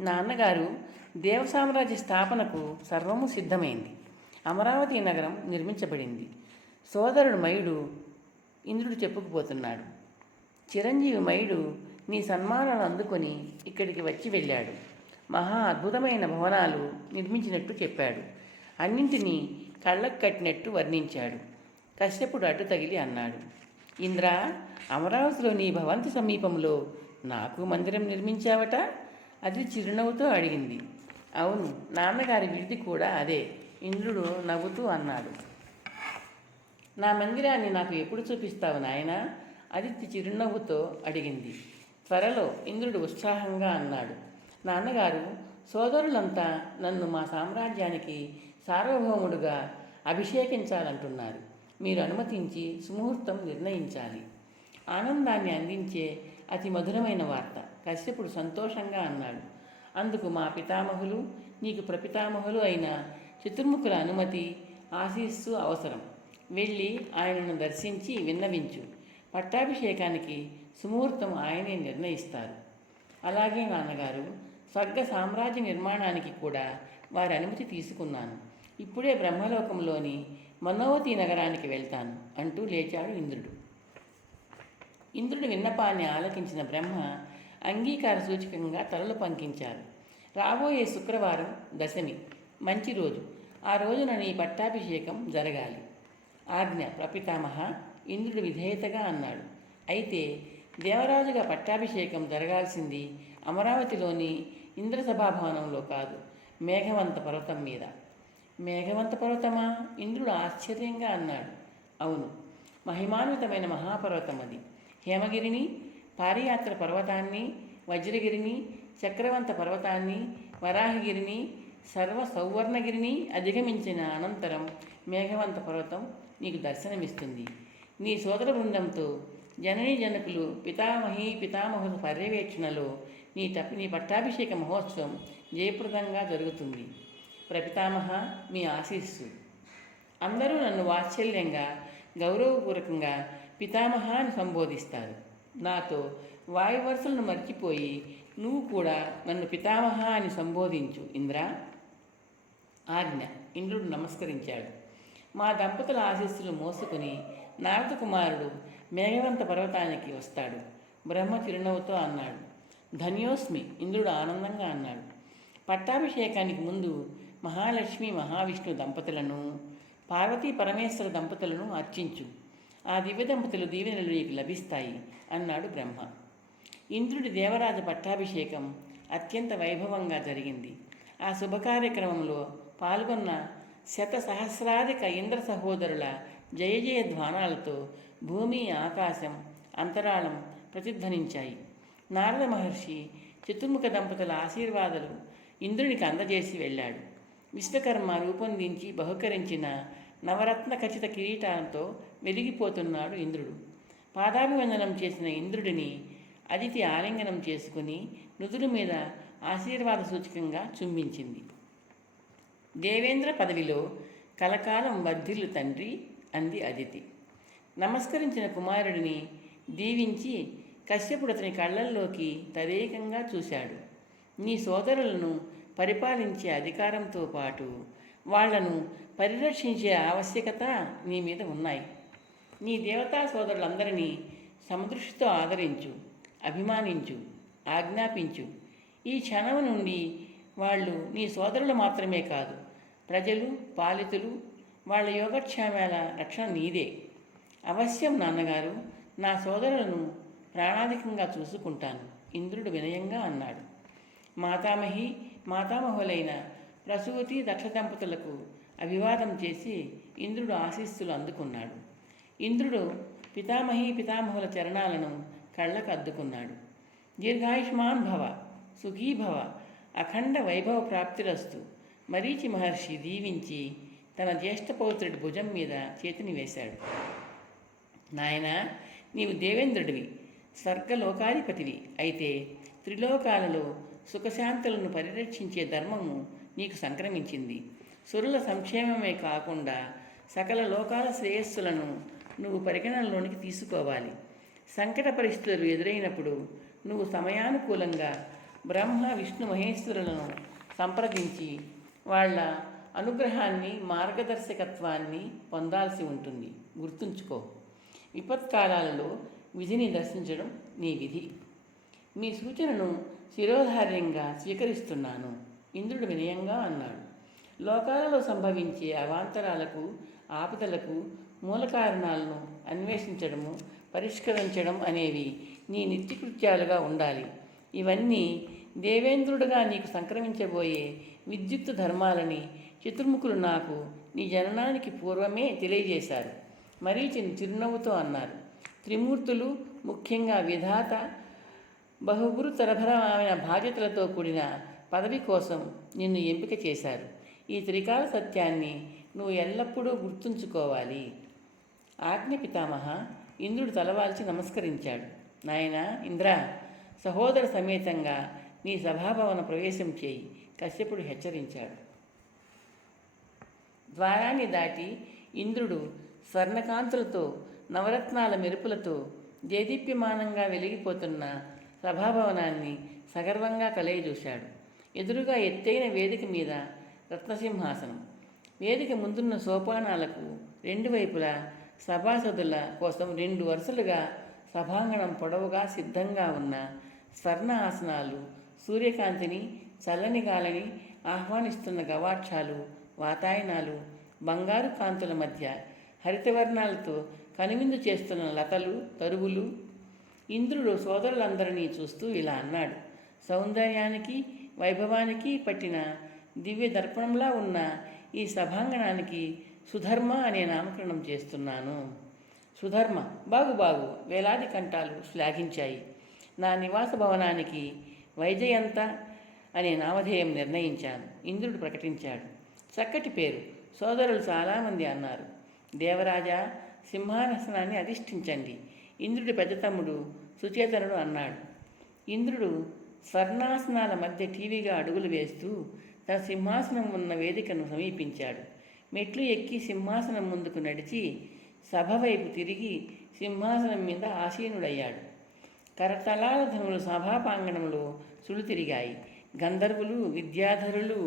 నాన్నగారు దేవసామ్రాజ్య స్థాపనకు సర్వము సిద్ధమైంది. అమరావతి నగరం నిర్మించబడింది. సోదరుడు మయుడు ఇంద్రుడు చెప్పుకుపోతున్నాడు. చిరంజీవి మయుడు నీ సన్మానాలు అందుకొని ఇక్కడికి వచ్చి వెళ్ళాడు. మహా అద్భుతమైన భవనాలు నిర్మించినట్టు చెప్పాడు. అన్నింటినీ కళ్ళకు కట్టినట్టు వర్ణించాడు. కశ్యపుడు అడ్డు తగిలి అన్నాడు, ఇంద్ర, అమరావతిలో నీ భవంతి సమీపంలో నాకు మందిరం నిర్మించావట? అది చిరునవ్వుతో అడిగింది. అవును, నాన్నగారి విడిది కూడా అదే, ఇంద్రుడు నవ్వుతూ అన్నాడు. నా మందిరాన్ని నాకు ఎప్పుడు చూపిస్తావు నాయనా? అదితి చిరునవ్వుతో అడిగింది. త్వరలో, ఇంద్రుడు ఉత్సాహంగా అన్నాడు. నాన్నగారు, సోదరులంతా నన్ను మా సామ్రాజ్యానికి సార్వభౌముడుగా అభిషేకించాలంటున్నారు. మీరు అనుమతించి సుముహూర్తం నిర్ణయించాలి. ఆనందాన్ని అందించే అతి మధురమైన వార్త. కశ్యపుడు సంతోషంగా అన్నాడు. అందుకు మా పితామహులు, నీకు ప్రపితామహులు అయిన చతుర్ముఖుల అనుమతి, ఆశీస్సు అవసరం. వెళ్ళి ఆయనను దర్శించి విన్నవించు. పట్టాభిషేకానికి సుముహూర్తం ఆయనే నిర్ణయిస్తారు. అలాగే నాన్నగారు, స్వర్గ సామ్రాజ్య నిర్మాణానికి కూడా వారి అనుమతి తీసుకున్నాను. ఇప్పుడే బ్రహ్మలోకంలోని మనోవతి నగరానికి వెళ్తాను అంటూ లేచాడు ఇంద్రుడు. ఇంద్రుడి విన్నపాన్ని ఆలకించిన బ్రహ్మ అంగీకార సూచకంగా తలలు పంకించారు. రాబోయే శుక్రవారం దశమి, మంచి రోజు. ఆ రోజున నీ పట్టాభిషేకం జరగాలి. ఆజ్ఞ ప్రపితామహ, ఇంద్రుడు విధేయతగా అన్నాడు. అయితే దేవరాజుగా పట్టాభిషేకం జరగాల్సింది అమరావతిలోని ఇంద్రసభాభవనంలో కాదు, మేఘవంత పర్వతం మీద. మేఘవంత పర్వతమా? ఇంద్రుడు ఆశ్చర్యంగా అన్నాడు. అవును, మహిమాన్వితమైన మహాపర్వతం అది. హేమగిరిని, పారియాత్ర పర్వతాన్ని, వజ్రగిరిని, చక్రవంత పర్వతాన్ని, వరాహగిరిని, సర్వ సౌవర్ణగిరిని అధిగమించిన అనంతరం మేఘవంత పర్వతం నీకు దర్శనమిస్తుంది. నీ సోదర బృందంతో జననీ జనకులు, పితామహి పితామహుల పర్యవేక్షణలో నీ పట్టాభిషేక మహోత్సవం జయప్రదంగా జరుగుతుంది. ప్రపితామహ, మీ ఆశీస్సు. అందరూ నన్ను వాత్సల్యంగా, గౌరవపూర్వకంగా పితామహ అని సంబోధిస్తారు. నాతో వాయువరుసలను మర్చిపోయి నువ్వు కూడా నన్ను పితామహ అని సంబోధించు ఇంద్ర. ఆజ్ఞ. ఇంద్రుడు నమస్కరించాడు. మా దంపతుల ఆశీస్సులు మోసుకుని నారద కుమారుడు మేఘవంత పర్వతానికి వస్తాడు. బ్రహ్మ చిరునవ్వుతో అన్నాడు. ధన్యోస్మి, ఇంద్రుడు ఆనందంగా అన్నాడు. పట్టాభిషేకానికి ముందు మహాలక్ష్మి మహావిష్ణు దంపతులను, పార్వతీ పరమేశ్వర దంపతులను అర్చించు. ఆ దివ్య దంపతులు దీవెనలు నీకు లభిస్తాయి అన్నాడు బ్రహ్మ. ఇంద్రుడి దేవరాజ పట్టాభిషేకం అత్యంత వైభవంగా జరిగింది. ఆ శుభకార్యక్రమంలో పాల్గొన్న సహస్రాధిక ఇంద్ర సహోదరుల జయ జయ ధ్వానాలతో భూమి, ఆకాశం, అంతరాళం ప్రతిధ్వనించాయి. నారద మహర్షి చతుర్ముఖ దంపతుల ఆశీర్వాదాలు ఇంద్రునికి అందజేసి వెళ్ళాడు. విశ్వకర్మ రూపొందించి బహుకరించిన నవరత్న ఖచ్చిత కిరీటాలతో వెలిగిపోతున్నాడు ఇంద్రుడు. పాదాభివందనం చేసిన ఇంద్రుడిని అదితి ఆలింగనం చేసుకుని నుదురు మీద ఆశీర్వాద సూచకంగా చుంబించింది. దేవేంద్ర పదవిలో కలకాలం వర్ధిల్లు తండ్రి అంది అదితి. నమస్కరించిన కుమారుడిని దీవించి కశ్యపుడు అతని కళ్ళల్లోకి తదేకంగా చూశాడు. నీ సోదరులను పరిపాలించే అధికారంతో పాటు వాళ్లను పరిరక్షించే ఆవశ్యకత నీ మీద ఉన్నాయి. నీ దేవతా సోదరులందరినీ సమదృష్టితో ఆదరించు, అభిమానించు, ఆజ్ఞాపించు. ఈ క్షణం నుండి వాళ్ళు నీ సోదరులు మాత్రమే కాదు, ప్రజలు, పాలితులు, వాళ్ళ యోగక్షేమాల రక్షణ నీదే. అవశ్యం నాన్నగారు, నా సోదరులను ప్రాణాధికంగా చూసుకుంటాను, ఇంద్రుడు వినయంగా అన్నాడు. మాతామహి, మాతామహులైన ప్రసూతి, దక్ష దంపతులకు అభివాదం చేసి ఇంద్రుడు ఆశీస్సులు అందుకున్నాడు. ఇంద్రుడు పితామహి పితామహుల చరణాలను కళ్ళకు అద్దుకున్నాడు. దీర్ఘాయుష్మాన్ భవ, సుఖీభవ, అఖండ వైభవ ప్రాప్తిరస్తు. మరీచి మహర్షి దీవించి తన జ్యేష్ఠపౌత్రుడి భుజం మీద చేతిని వేశాడు. నాయనా, నీవు దేవేంద్రుడివి, స్వర్గలోకాధిపతివి. అయితే త్రిలోకాలలో సుఖశాంతులను పరిరక్షించే ధర్మము నీకు సంక్రమించింది. సురుల సంక్షేమమే కాకుండా సకల లోకాల శ్రేయస్సులను నువ్వు పరిగణనలోనికి తీసుకోవాలి. సంకట పరిస్థితులు ఎదురైనప్పుడు నువ్వు సమయానుకూలంగా బ్రహ్మ విష్ణు మహేశ్వరులను సంప్రదించి వాళ్ళ అనుగ్రహాన్ని మార్గదర్శకత్వాన్ని పొందాల్సి ఉంటుంది. గుర్తుంచుకో. విపత్కాలాలలో విధిని దర్శించడం నీ విధి. మీ సూచనను శిరోధార్యంగా స్వీకరిస్తున్నాను, ఇంద్రుడు వినయంగా అన్నాడు. లోకాలలో సంభవించే అవాంతరాలకు, ఆపదలకు మూల కారణాలను అన్వేషించడము, పరిష్కరించడం అనేవి నీ నిత్యకృత్యాలుగా ఉండాలి. ఇవన్నీ దేవేంద్రుడుగా నీకు సంక్రమించబోయే విద్యుత్తు ధర్మాలని చతుర్ముఖులు నాకు నీ జననానికి పూర్వమే తెలియజేశారు. మరీచిని చిరునవ్వుతో అన్నారు. త్రిమూర్తులు, ముఖ్యంగా విధాత బహుగురుతరభరమైన బాధ్యతలతో కూడిన పదవి కోసం నిన్ను ఎంపిక చేశారు. ఈ త్రికాల సత్యాన్ని నువ్వు ఎల్లప్పుడూ గుర్తుంచుకోవాలి. ఆజ్ఞ పితామహ. ఇంద్రుడు తలవాల్చి నమస్కరించాడు. నాయనా ఇంద్ర, సహోదర సమేతంగా నీ సభాభవన ప్రవేశం చేయి, కశ్యపుడు హెచ్చరించాడు. ద్వారాన్ని దాటి ఇంద్రుడు స్వర్ణకాంతులతో, నవరత్నాల మెరుపులతో దేదీప్యమానంగా వెలిగిపోతున్న సభాభవనాన్ని సగర్వంగా కలయజూశాడు. ఎదురుగా ఎత్తైన వేదిక మీద రత్నసింహాసనం. వేదిక ముందున్న సోపానాలకు రెండు వైపులా సభాసదుల కోసం 2 వరుసలుగా సభాంగణం పొడవుగా సిద్ధంగా ఉన్న స్వర్ణ ఆసనాలు, సూర్యకాంతిని, చల్లని గాలిని ఆహ్వానిస్తున్న గవాక్షాలు, వాతాయనాలు, బంగారు కాంతుల మధ్య హరితవర్ణాలతో కనువిందు చేస్తున్న లతలు, తరువులు. ఇంద్రుడు సోదరులందరినీ చూస్తూ ఇలా అన్నాడు. సౌందర్యానికి, వైభవానికి పట్టిన దివ్య దర్పణంలా ఉన్న ఈ సభాంగణానికి సుధర్మ అనే నామకరణం చేస్తున్నాను. సుధర్మ, బాగు వేలాది కంఠాలు శ్లాఘించాయి. నా నివాస భవనానికి వైజయంత అనే నామధేయం నిర్ణయించాను, ఇంద్రుడు ప్రకటించాడు. చక్కటి పేరు, సోదరులు చాలామంది అన్నారు. దేవరాజా, సింహాసనాన్ని అధిష్ఠించండి, ఇంద్రుడి పెద్ద తమ్ముడు సుచేతనుడు అన్నాడు. ఇంద్రుడు స్వర్ణాసనాల మధ్య టీవీగా అడుగులు వేస్తూ తన సింహాసనం ఉన్న వేదికను సమీపించాడు. మెట్లు ఎక్కి సింహాసనం ముందుకు నడిచి సభ వైపు తిరిగి సింహాసనం మీద ఆసీనుడయ్యాడు. కరతలాల ధనులు సభాపాంగణంలో తిరిగాయి. గంధర్వులు, విద్యాధరులు,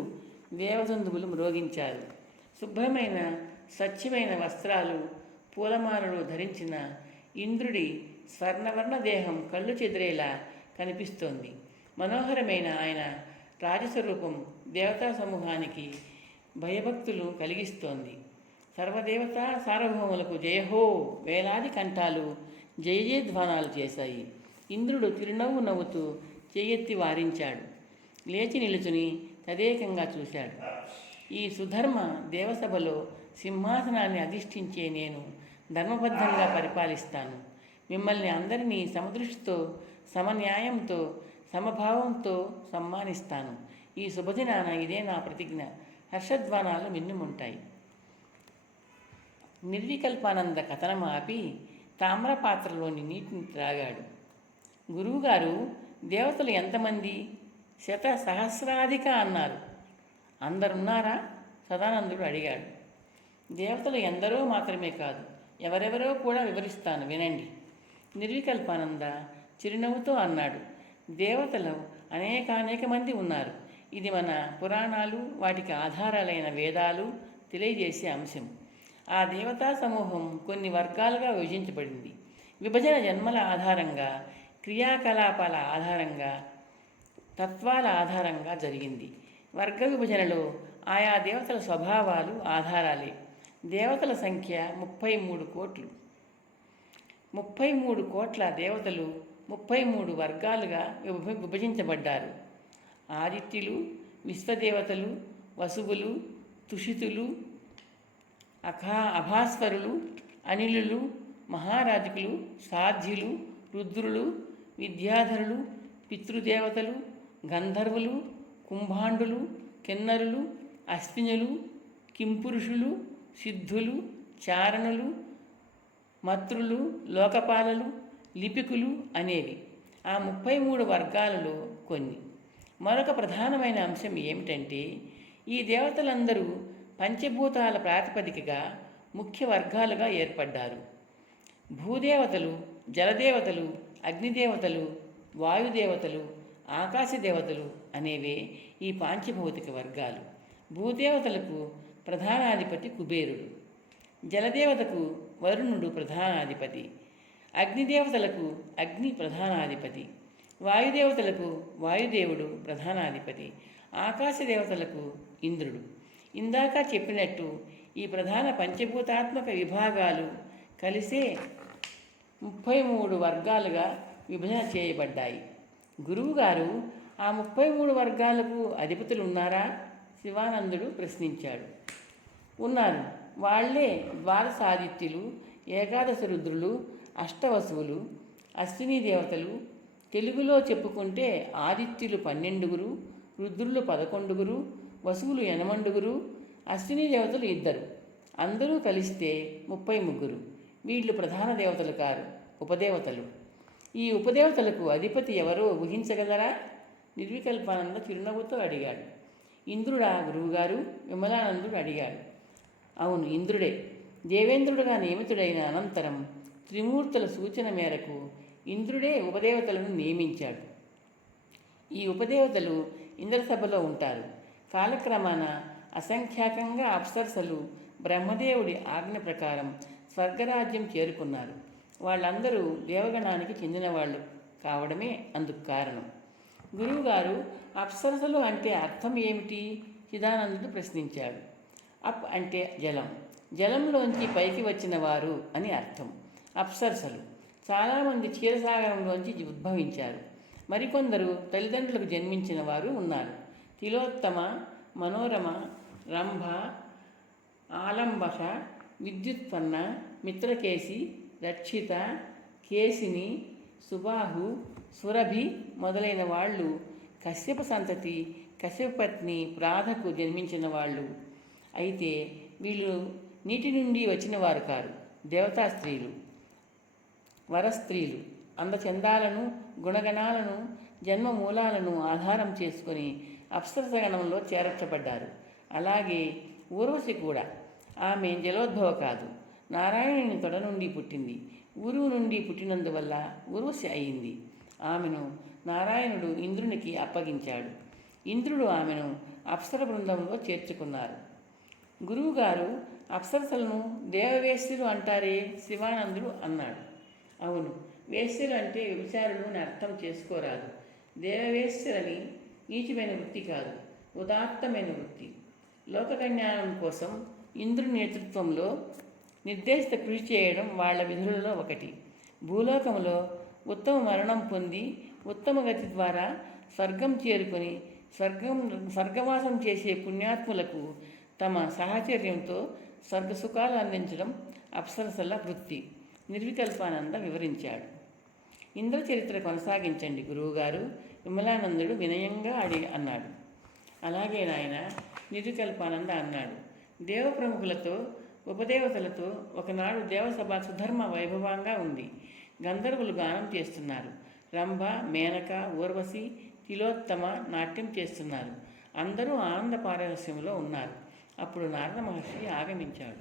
దేవదందువులు మ్రోగించారు. శుభ్రమైన స్వచ్ఛమైన వస్త్రాలు, పూలమాలలు ధరించిన ఇంద్రుడి స్వర్ణవర్ణ దేహం కళ్ళు చెదిరేలా కనిపిస్తోంది. మనోహరమైన ఆయన రాజస్వరూపం దేవతా సమూహానికి భయభక్తులు కలిగిస్తోంది. సర్వదేవతా సార్వభౌములకు జయహో వేలాది కంఠాలు జయజయధ్వానాలు చేశాయి. ఇంద్రుడు చిరునవ్వు నవ్వుతూ చేయెత్తి వారించాడు. లేచి నిలుచుని తదేకంగా చూశాడు. ఈ సుధర్మ దేవసభలో సింహాసనాన్ని అధిష్ఠించే నేను ధర్మబద్ధంగా పరిపాలిస్తాను. మిమ్మల్ని అందరినీ సమదృష్టితో, సమన్యాయంతో, సమభావంతో సమ్మానిస్తాను. ఈ శుభదినాన ఇదే నా ప్రతిజ్ఞ. హర్షధ్వానాలు మిన్నుముంటాయి. నిర్వికల్పానంద కథనం ఆపి తామ్రపాత్రలోని నీటిని త్రాగాడు. గురువుగారు, దేవతలు ఎంతమంది? 100 సహస్రాధిక అన్నారు. అందరున్నారా? సదానందుడు అడిగాడు. దేవతలు ఎందరో మాత్రమే కాదు, ఎవరెవరో కూడా వివరిస్తాను వినండి. నిర్వికల్పానంద చిరునవ్వుతో అన్నాడు. దేవతలు అనేక మంది ఉన్నారు. ఇది మన పురాణాలు, వాటికి ఆధారాలైన వేదాలు తెలియజేసే అంశం. ఆ దేవతా సమూహం కొన్ని వర్గాలుగా విభజించబడింది. విభజన జన్మల ఆధారంగా, క్రియాకలాపాల ఆధారంగా, తత్వాల ఆధారంగా జరిగింది. వర్గ విభజనలో ఆయా దేవతల స్వభావాలు ఆధారాలే. దేవతల సంఖ్య 33 కోట్లు. 33 కోట్ల దేవతలు 33 వర్గాలుగా విభజించబడ్డారు. ఆదిత్యులు, విశ్వదేవతలు, వసువులు, తుషితులు, అభాస్వరులు, అనిలులు, మహారాజుకులు, సాధ్యులు, రుద్రులు, విద్యాధరులు, పితృదేవతలు, గంధర్వులు, కుంభాండులు, కిన్నరులు, అశ్వినులు, కింపురుషులు, సిద్ధులు, చారణులు, మత్రులు, లోకపాలలు, లిపికులు అనేవి ఆ 33 వర్గాలలో కొన్ని. మరొక ప్రధానమైన అంశం ఏమిటంటే, ఈ దేవతలందరూ పంచభూతాల ప్రాతిపదికగా ముఖ్య వర్గాలుగా ఏర్పడ్డారు. భూదేవతలు, జలదేవతలు, అగ్నిదేవతలు, వాయుదేవతలు, ఆకాశ దేవతలు అనేవే ఈ పాంచభౌతిక వర్గాలు. భూదేవతలకు ప్రధానాధిపతి కుబేరుడు, జలదేవతకు వరుణుడు ప్రధానాధిపతి, అగ్నిదేవతలకు అగ్ని ప్రధానాధిపతి, వాయుదేవతలకు వాయుదేవుడు ప్రధానాధిపతి, ఆకాశ దేవతలకు ఇంద్రుడు. ఇందాక చెప్పినట్టు ఈ ప్రధాన పంచభూతాత్మక విభాగాలు కలిసే 33 వర్గాలుగా విభజన చేయబడ్డాయి. గురువుగారు, ఆ 33 వర్గాలకు అధిపతులు ఉన్నారా? శివానందుడు ప్రశ్నించాడు. ఉన్నారు. వాళ్లే ద్వాదశాదిత్యులు, ఏకాదశ రుద్రులు, అష్టవసువులు, అశ్విని దేవతలు. తెలుగులో చెప్పుకుంటే ఆదిత్యులు 12, రుద్రులు 11, వసువులు 8, అశ్విని దేవతలు 2. అందరూ కలిస్తే 33. వీళ్ళు ప్రధాన దేవతలు కారు, ఉపదేవతలు. ఈ ఉపదేవతలకు అధిపతి ఎవరో ఊహించగలరా? నిర్వికల్పానంద చిరునవ్వుతో అడిగాడు. ఇంద్రుడా గురువుగారు? విమలానందుడు అడిగాడు. అవును, ఇంద్రుడే. దేవేంద్రుడుగా నియమితుడైన అనంతరం త్రిమూర్తుల సూచన మేరకు ఇంద్రుడే ఉపదేవతలను నియమించాడు. ఈ ఉపదేవతలు ఇంద్రసభలో ఉంటారు. కాలక్రమాన అసంఖ్యాకంగా అప్సరసలు బ్రహ్మదేవుడి ఆజ్ఞ ప్రకారం స్వర్గరాజ్యం చేరుకున్నారు. వాళ్ళందరూ దేవగణానికి చెందిన వాళ్ళు కావడమే అందుకు కారణం. గురువుగారు, అప్సరసలు అంటే అర్థం ఏమిటి? చిదానందుడు ప్రశ్నించాడు. అప్ అంటే జలం, జలంలోంచి పైకి వచ్చిన వారు అని అర్థం. అప్సరసలు చాలామంది క్షీరసాగరంలోంచి ఉద్భవించారు. మరికొందరు తల్లిదండ్రులకు జన్మించిన వారు ఉన్నారు. తిలోత్తమ, మనోరమ, రంభ, ఆలంబష, విద్యుత్పన్న, మిత్రకేశి, రక్షిత, కేసిని, సుబాహు, సురభి మొదలైన వాళ్ళు కశ్యప సంతతి, కశ్యపత్ని ప్రాధకు జన్మించిన వాళ్ళు. అయితే వీళ్ళు నీటి నుండి వచ్చిన వారు కారు, దేవతా స్త్రీలు, వరస్త్రీలు. అందచందాలను, గుణగణాలను, జన్మ మూలాలను ఆధారం చేసుకొని అప్సరసగణంలో చేర్చబడ్డారు. అలాగే ఊర్వశి కూడా. ఆమె జలోద్భవ కాదు, నారాయణుని తొడ నుండి పుట్టింది. ఊరువు నుండి పుట్టినందువల్ల ఊర్వశి అయింది. ఆమెను నారాయణుడు ఇంద్రునికి అప్పగించాడు. ఇంద్రుడు ఆమెను అప్సర బృందంలో చేర్చుకున్నారు. గురువుగారు, అప్సరసలను దేవవేశ్యులు అంటారే? శివానందుడు అన్నాడు. అవును, వేశ్యలు అంటే వ్యభిచారులు అని అర్థం చేసుకోరాదు. దేవవేశ్యులని నీచమైన వృత్తి కాదు, ఉదాత్తమైన వృత్తి. లోక కళ్యాణం కోసం ఇంద్రుని నేతృత్వంలో నిర్దేశిత కృషి చేయడం వాళ్ళ విధులలో ఒకటి. భూలోకంలో ఉత్తమ మరణం పొంది ఉత్తమ గతి ద్వారా స్వర్గం చేరుకొని స్వర్గవాసం చేసే పుణ్యాత్ములకు తమ సాహచర్యంతో స్వర్గసుఖాలు అందించడం అప్సరసల వృత్తి. నిర్వికల్పానంద వివరించాడు. ఇంద్ర చరిత్ర కొనసాగించండి గురువుగారు, విమలానందుడు వినయంగా అన్నాడు. అలాగే నాయన, నిర్వికల్పానంద అన్నాడు. దేవ ప్రముఖులతో, ఉపదేవతలతో ఒకనాడు దేవసభ సుధర్మ వైభవంగా ఉంది. గంధర్వులు గానం చేస్తున్నారు. రంభ, మేనక, ఊర్వశి, తిలోత్తమ నాట్యం చేస్తున్నారు. అందరూ ఆనంద పారవస్యంలో ఉన్నారు. అప్పుడు నారద మహర్షి ఆగమించాడు.